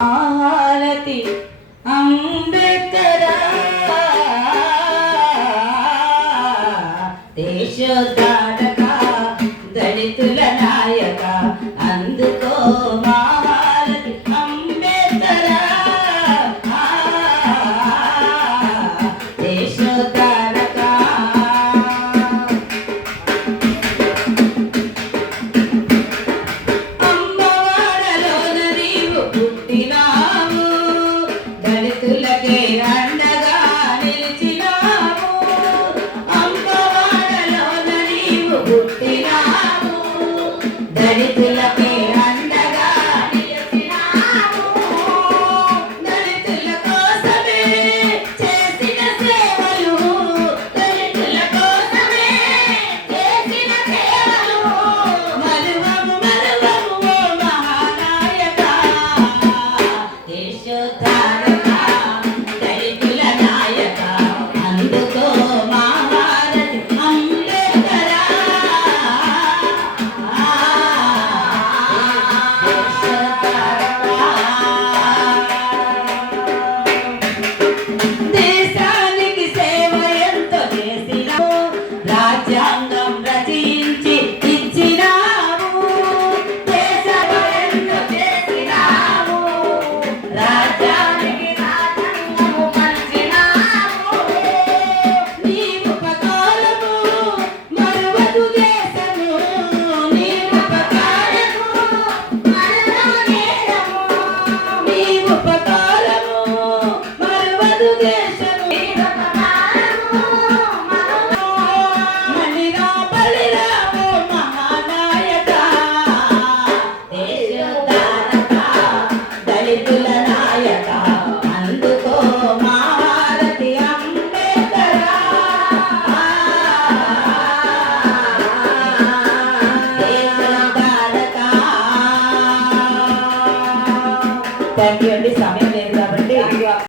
హారతి అంబేద్కర్ దేశోద్ధారక దళితుల నాయక అందుకో మా హారతి అంబేద్కర్ దేశోద్ధారక అమ్మవాడలోన నీవు పుట్టినావు దళితులకే అండగా నిలిచినావు అమ్మవాడలోన నీవు పుట్టినావు దళితులకే అండగా నిలిచినావు దళితుల కోసమే చేసిన సేవలు దళితుల కోసమే చేసిన సేవలు మరువము మరువము ఓ మహానాయక దేశోద్ధారక దళితుల నాయక అందుకో మా హారతి అంబేద్కర్ దేశానికి సేవ ఎంతో చేసినావు రాజ్యాంగం రచించి ఇచ్చినావు దేశం ఎంతో చేసినావు రాజ్యానికి రాజ్యాంగము పంచినావు నీ ఉపకారము మరువదు దేశము నీ ఉపకారము మరువదు దేశము నీ ఉపకారము మరువదు దేశము నీ ఉపకారము మణిరా బలిరాము మహానాయక దేశోద్ధారక దళితుల నాయక అందుకో మా హారతి అంబేద్కర్ దేశోద్ధారక థ్యాంక్ యూ అండి సమయం లేదు కాబట్టి